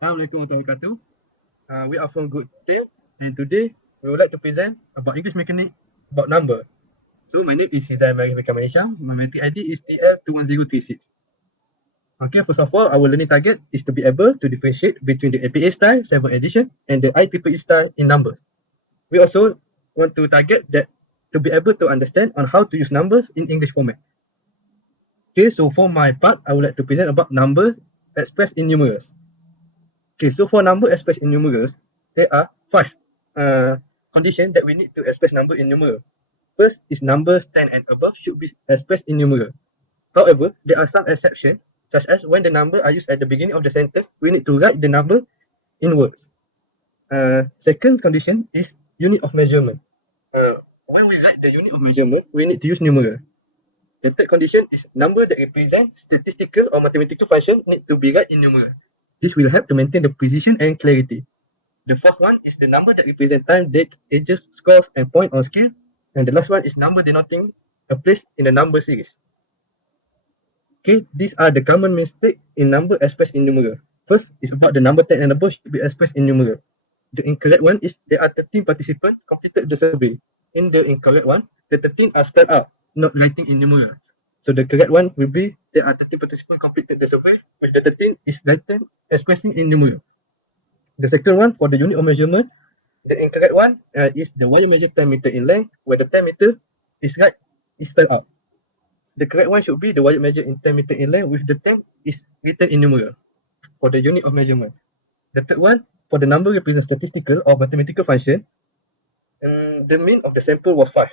Assalamualaikum warahmatullahi wabarakatuh. We are from Good Tail, and today we would like to present about English mechanic about number. So my name is Hizai Mari Malaysia. My metric ID is TL21036. Okay, first of all, our learning target is to be able to differentiate between the APA style 7 edition and the IEEE style in numbers. We also want to target that to be able to understand on how to use numbers in English format. Okay, so for my part, I would like to present about numbers expressed in numerals. Okay, so for number expressed in numerals, there are five conditions that we need to express number in numeral. First is numbers 10 and above should be expressed in numeral. However, there are some exceptions, such as when the number are used at the beginning of the sentence, we need to write the number in words. Second condition is unit of measurement. When we write the unit of measurement, we need to use numeral. The third condition is number that represent statistical or mathematical function need to be write in numeral. This will help to maintain the precision and clarity. The fourth one is the number that represent time, date, ages, scores, and point on scale. And the last one is number denoting a place in the number series. Okay, these are the common mistake in number expressed in numeral. First is about the number 10 and above should be expressed in numeral. The incorrect one is there are 13 participants completed the survey. In the incorrect one, the 13 are spelled out, not writing in numeral. So the correct one will be there are 13 participants completed the survey, which the 13 is written expressing in numeral. The second one for the unit of measurement, the incorrect one is the wire measure 10 meter in length, where the 10 meter is right is spelled out. The correct one should be the wire measure in 10 meter in length with the 10 is written in numeral for the unit of measurement. The third one for the number represents statistical or mathematical function, and the mean of the sample was 5.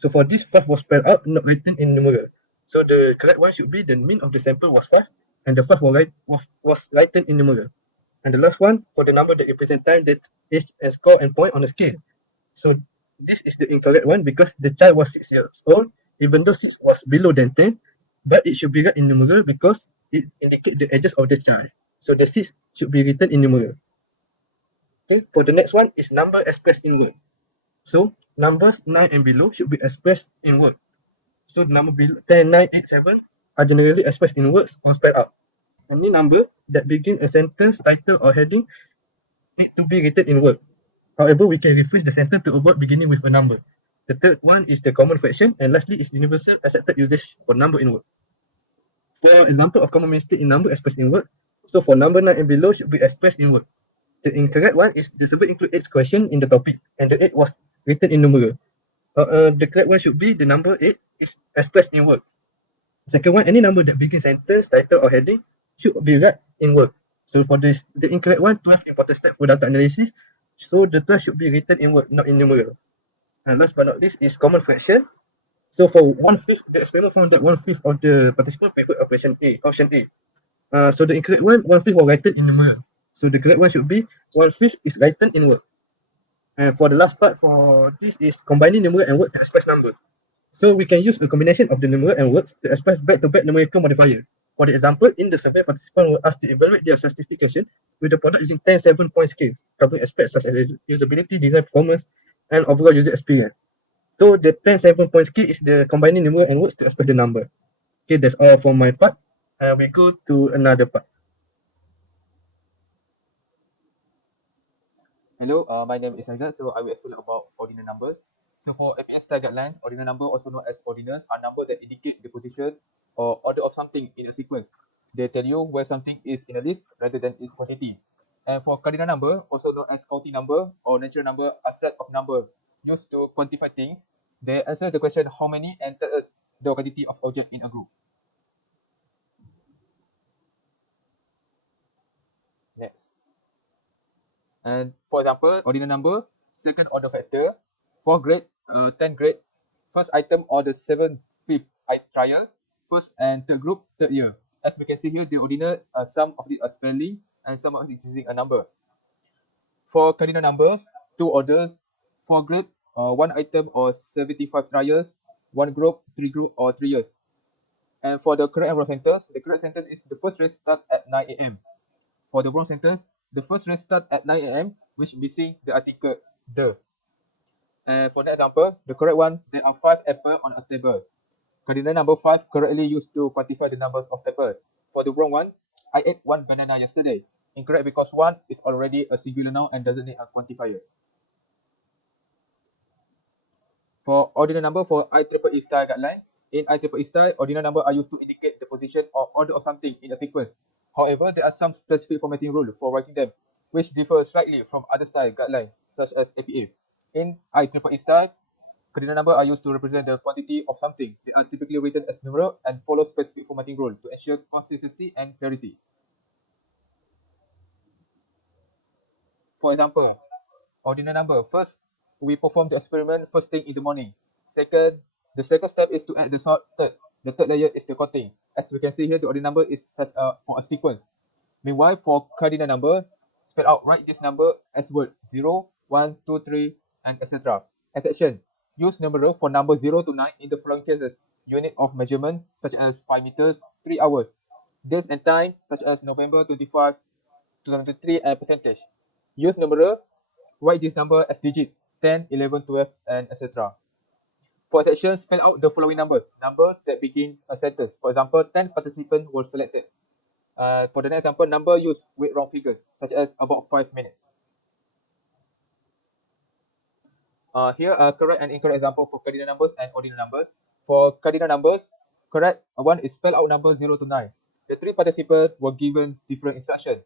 So for this 5 was spelled out, not written in numeral. So the correct one should be the mean of the sample was 5 and the 5 was written in numeral. And the last one for the number that represent time, date, age, and score and point on a scale. So this is the incorrect one because the child was 6 years old, even though 6 was below than 10, but it should be written in numeral because it indicates the ages of the child. So the 6 should be written in numeral. Okay, for the next one is number expressed in word. So numbers 9 and below should be expressed in word. So number below 10, 9, 8, 7 are generally expressed in words or spelled out. Any number that begin a sentence, title, or heading need to be written in word. However, we can rephrase the sentence to avoid beginning with a number. The third one is the common fraction, and lastly is universal accepted usage for number in word. For example of common mistake in number expressed in word, so for number 9 and below should be expressed in word. The incorrect one is the survey include 8 question in the topic, and the 8 was written in numeral. The correct one should be the number 8 is expressed in word. Second one, any number that begins sentence, title, or heading should be read in word. So for this, the incorrect one, 12 important steps for data analysis. So the 12 should be written in word, not in numerals. And last but not least is common fraction. So for 1/5, the experiment found that 1/5 of the participants preferred option A. So the incorrect one, 1/5 was written in numeral. So the correct one should be 1/5 is written in word. And for the last part for this is combining numeral and word to express number. So we can use a combination of the numeral and words to express back-to-back numerical modifier. For the example, in the survey, participants were asked to evaluate their certification with the product using 10 7-point scales, covering aspects such as usability, design performance, and overall user experience. So the 10 7-point scale is the combining numeral and words to express the number. Okay, that's all for my part. We go to another part. Hello, my name is Azad. So I will explain about ordinal numbers. So for FES style guidelines, ordinal number, also known as ordinals, are numbers that indicate the position or order of something in a sequence. They tell you where something is in a list rather than its quantity. And for cardinal number, also known as counting number or natural number, are set of numbers used to quantify things. They answer the question how many and tell us the quantity of object in a group. Next. And for example, ordinal number, second order factor, 4 grade, 10 grade, first item or the 7th, 5th trial, first and third group, third year. As we can see here, the ordinal, some of it are spelling and some of it is using a number. For cardinal numbers, 2 orders, 4 grade, 1 item or 75 trials, 1 group, 3 group or 3 years. And for the correct and wrong sentence, the correct sentence is the first race start at 9 a.m. For the wrong sentence, the first race start at 9 a.m., which missing the article the. And for the example, the correct one, there are 5 apples on a table. Cardinal number 5 correctly used to quantify the numbers of apples. For the wrong one, I ate 1 banana yesterday. Incorrect because 1 is already a singular noun and doesn't need a quantifier. For ordinal number for IEEE style guideline, in IEEE style, ordinal number are used to indicate the position or order of something in a sequence. However, there are some specific formatting rules for writing them, which differ slightly from other style guidelines, such as APA. In IEEE style, cardinal number are used to represent the quantity of something. They are typically written as numeral and follow specific formatting rules to ensure consistency and clarity. For example, ordinal number. First, we perform the experiment first thing in the morning. Second, the second step is to add the sort. Third, the third layer is the counting. As we can see here, the ordinal number is for a sequence. Meanwhile, for cardinal number, spell out, write this number as word 0, 1, 2, 3, and etc. Exception. Use numeral for number 0 to 9 in the following cases. Unit of measurement, such as 5 meters, 3 hours. Dates and time, such as November 25, 2023, and percentage. Use numeral, write this number as digit 10, 11, 12, and etc. For section, spell out the following numbers. Numbers that begins a sentence. For example, 10 participants were selected. For the next example, number used with wrong figures, such as about 5 minutes. Here are correct and incorrect example for cardinal numbers and ordinal numbers. For cardinal numbers, correct one is spell out number 0 to 9. The 3 participants were given different instructions.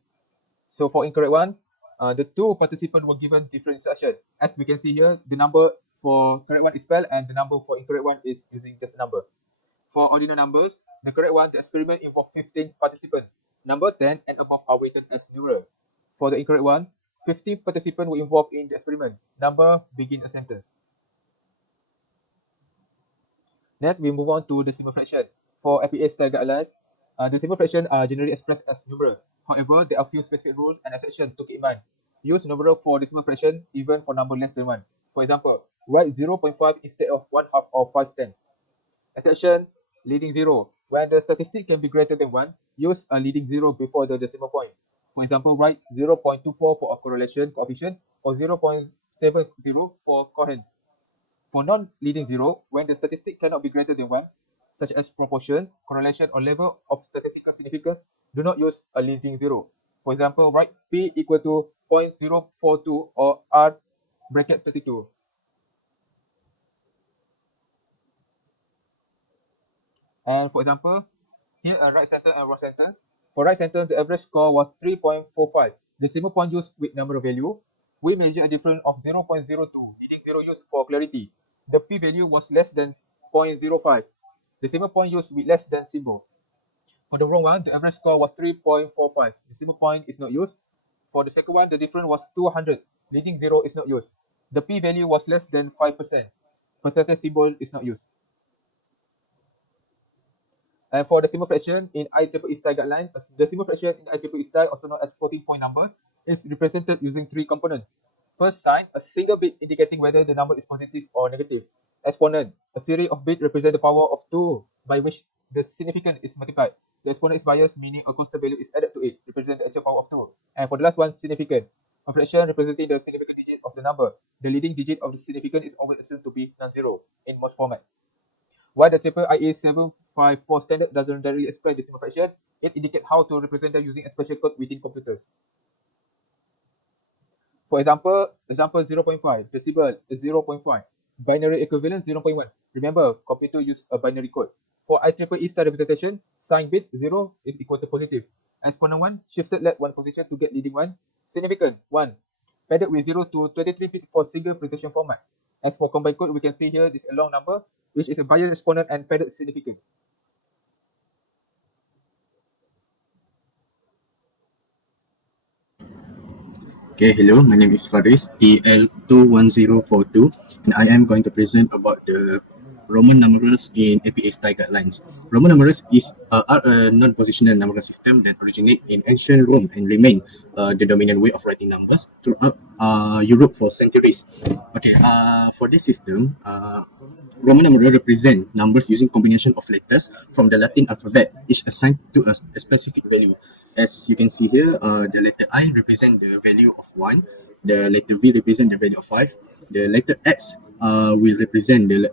So for incorrect one, the 2 participants were given different instructions. As we can see here, the number for correct one is spelled and the number for incorrect one is using just a number. For ordinal numbers, the correct one, the experiment involved 15 participants. Number 10 and above are written as numeral. For the incorrect one, 15 participants were involved in the experiment. Number begin a sentence. Next, we move on to decimal fraction. For FEA style guidelines, decimal fraction are generally expressed as numeral. However, there are few specific rules and exceptions to keep in mind. Use numeral for decimal fraction even for number less than 1. For example, write 0.5 instead of 1/2 or 5/10. Exception, leading zero. When the statistic can be greater than 1, use a leading zero before the decimal point. For example, write 0.24 for a correlation coefficient or 0.70 for coherence. For non-leading zero, when the statistic cannot be greater than 1, such as proportion, correlation, or level of statistical significance, do not use a leading zero. For example, write P equal to 0.042 or R bracket 32. And for example, here a right sentence and wrong sentence. For right sentence, the average score was 3.45. Decimal point used with number value. We measure a difference of 0.02. Leading zero used for clarity. The p-value was less than 0.05. Decimal point used with less than symbol. For the wrong one, the average score was 3.45. Decimal point is not used. For the second one, the difference was 200. Leading zero is not used. The p-value was less than 5%. Percentage symbol is not used. And for decimal fraction in IEEE style guideline, decimal fraction in IEEE style, also known as floating point number, is represented using 3 components. First sign, a single bit indicating whether the number is positive or negative. Exponent, a series of bits represent the power of 2 by which the significance is multiplied. The exponent is biased, meaning a constant value is added to it, represent the actual power of 2. And for the last one, significant, a fraction representing the significant digit of the number. The leading digit of the significant is always assumed to be non-zero in most formats. While the IEEE 754 standard doesn't directly explain decimal fraction, it indicates how to represent them using a special code within computers. For example, 0.5, decimal is 0.5, binary equivalent 0.1. Remember, computer use a binary code. For IEEE style representation, sign bit 0 is equal to positive. Exponent 1, shifted left 1 position to get leading 1. Significant 1, padded with 0 to 23 bit for single presentation format. As for combined code, we can see here this a long number, which is a biased exponent and padded significant. Okay, hello, my name is Faris, TL21042, and I am going to present about the Roman numerals in APA style guidelines. Roman numerals are a non-positional numeral system that originate in ancient Rome and remain the dominant way of writing numbers throughout Europe for centuries. Okay, for this system, Roman numerals represent numbers using combination of letters from the Latin alphabet, each assigned to a specific value. As you can see here, the letter I represent the value of 1, the letter V represent the value of 5, the letter X will represent the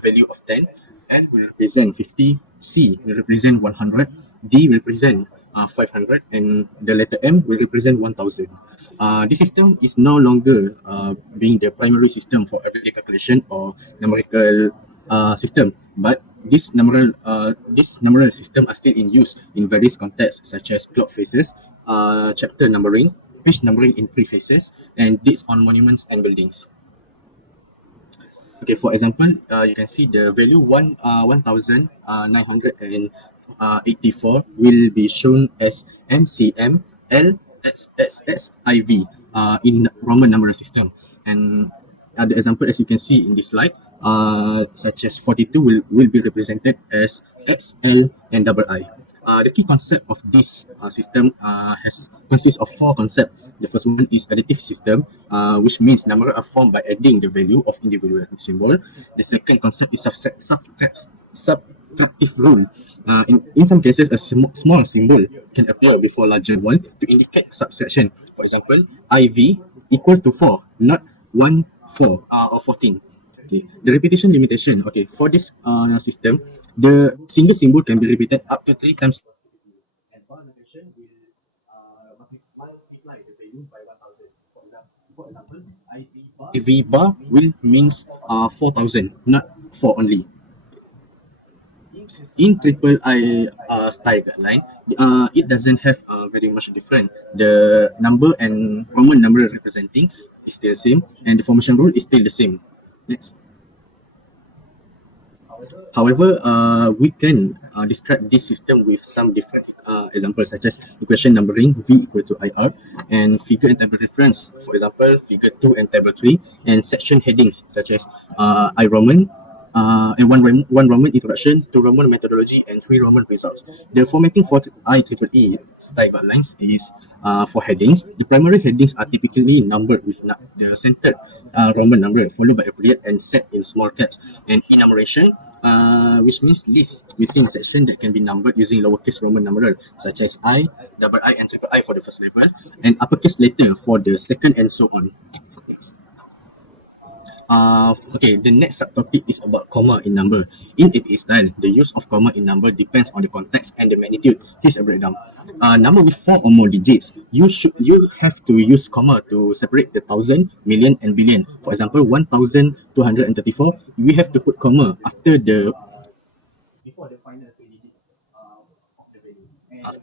value of 10, N will represent 50, C will represent 100, D will represent 500, and the letter M will represent 1000. This system is no longer being the primary system for everyday calculation or numerical system, but this numeral system are still in use in various contexts such as clock faces, chapter numbering, page numbering in prefaces, and dates on monuments and buildings. Okay, for example, you can see the value 1984 will be shown as MCM LXXXIV in Roman numeral system. And other example, as you can see in this slide, such as 42 will be represented as XL and double I. The key concept of this system consists of four concepts. The first one is additive system, which means numbers are formed by adding the value of individual symbol. The second concept is subtractive rule. In some cases, a small symbol can appear before larger one to indicate subtraction. For example, IV equal to 4, not 1, 4 or 14. Okay. The repetition limitation. Okay, for this system, the single symbol can be repeated up to 3 times consecutively, and bar notation will multiply the value by 1000. For example, IV bar will means 4000, not 4 only. In triple I style guideline, it doesn't have very much different. The number and Roman number representing is still the same, and the formation rule is still the same. Next. However, we can describe this system with some different examples, such as equation numbering V equal to IR, and figure and table reference, for example, figure 2 and table 3, and section headings such as I Roman, and one Roman introduction, 2 Roman methodology, and 3 Roman results. The formatting for IEEE style guidelines is for headings. The primary headings are typically numbered with the centered Roman number, followed by a period and set in small caps. And enumeration, which means list within section that can be numbered using lowercase Roman numeral, such as I, double I, and triple I for the first level, and uppercase letter for the second, and so on. Next. Okay, the next subtopic is about comma in number. In APA style, the use of comma in number depends on the context and the magnitude. Here's a breakdown. Number with 4 or more digits, you have to use comma to separate the thousand, million, and billion. For example, 1234, we have to put comma after the before the final 3 digits of the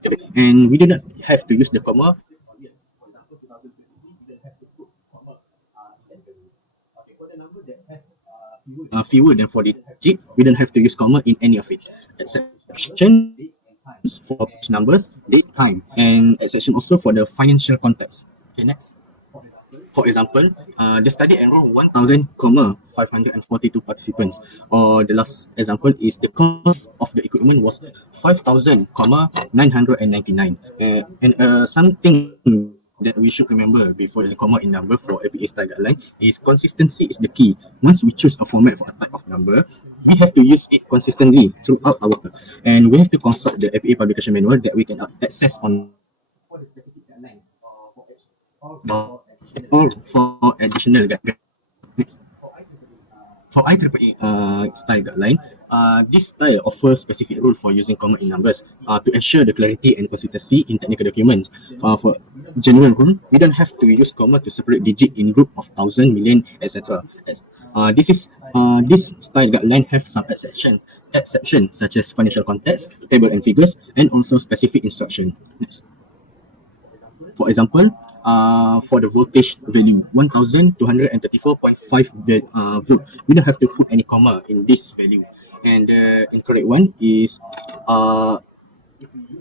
value. And we do not have to use the comma. For example, 2023, we don't have to put comma in that value. Okay, for the number that have fewer than 4 digits, we don't have to use comma in any of it. Exceptions for page numbers, date, time, and exception also for the financial context. Okay, next. For example, the study enrolled 1,542 participants. Or the last example is the cost of the equipment was 5,999. And something that we should remember before the comma in number for APA style guideline is consistency is the key. Once we choose a format for a type of number, we have to use it consistently throughout our work. And we have to consult the APA publication manual that we can access on for the specific guideline or for additional guidelines. Next. For IEEE style guideline, this style offers specific rule for using comma in numbers to ensure the clarity and consistency in technical documents. For general rule, we don't have to use comma to separate digit in group of thousand, million, etc. This style guideline have some exceptions such as financial context, table and figures, and also specific instruction. Next. For example, for the voltage value 1234.5 volt, we don't have to put any comma in this value. And the incorrect one is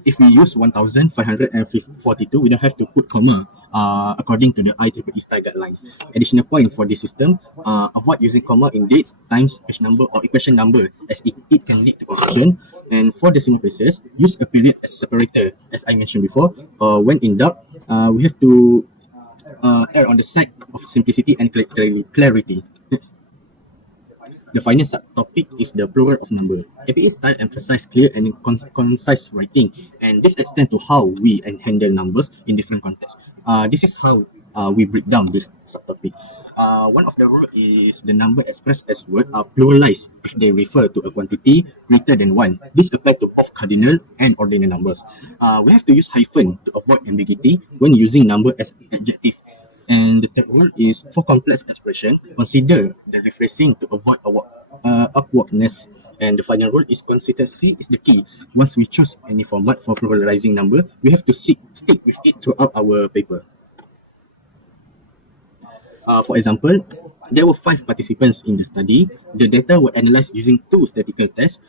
if we use 1542, we don't have to put comma according to the IEEE style guideline. Additional point for this system, avoid using comma in dates, times, page number, or equation number, as it can lead to confusion. And for decimal places, use a period as separator, as I mentioned before. When in doubt, we have to err on the side of simplicity and clarity. Next. The final subtopic is the plural of number. APA style emphasizes clear and concise writing, and this extends to how we handle numbers in different contexts. This is how we break down this subtopic. one of the rule is the number expressed as word are pluralized if they refer to a quantity greater than one. This applies to both cardinal and ordinal numbers. We have to use hyphen to avoid ambiguity when using number as adjective. And the third rule is for complex expression, consider the rephrasing to avoid awkwardness. And the final rule is consistency is the key. Once we choose any format for pluralizing number, we have to stick with it throughout our paper. For example, there were 5 participants in the study. The data were analyzed using 2 statistical tests.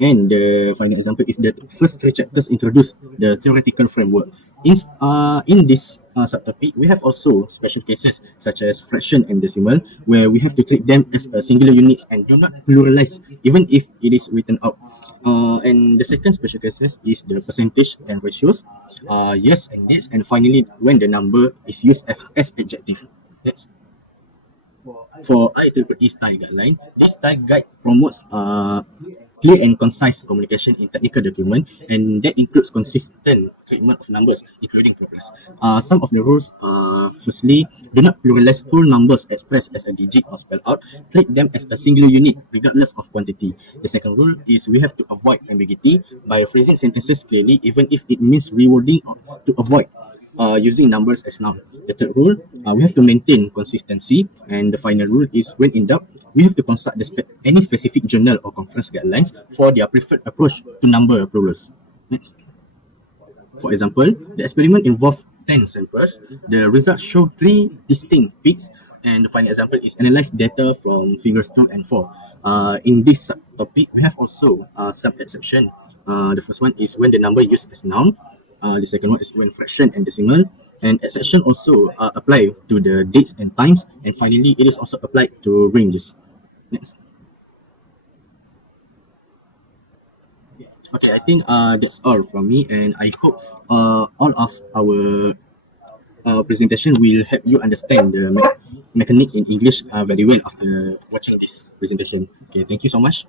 And the final example is that first 3 chapters introduce the theoretical framework. In this subtopic, we have also special cases such as fraction and decimal, where we have to treat them as a singular units and do not pluralize, even if it is written out. And the second special cases is the percentage and ratios, yes and this, and finally when the number is used as adjective. Next. For IEEE style guideline, this style guide promotes clear and concise communication in technical document, and that includes consistent treatment of numbers, including progress. Some of the rules are, firstly, do not pluralize whole numbers expressed as a digit or spelled out. Treat them as a singular unit, regardless of quantity. The second rule is we have to avoid ambiguity by phrasing sentences clearly, even if it means rewording to avoid using numbers as noun. The third rule, we have to maintain consistency. And the final rule is when in doubt, we have to consult any specific journal or conference guidelines for their preferred approach to number plurals. Next. For example, the experiment involved 10 samples. The results show 3 distinct peaks. And the final example is analyze data from figures 2 and 4. In this subtopic, we have also some exception. The first one is when the number used as noun. The second one is when fraction and decimal. And exception also apply to the dates and times. And finally, it is also applied to ranges. Next. Okay, I think that's all from me, and I hope all of our presentation will help you understand the mechanic in English very well after watching this presentation. Okay, thank you so much.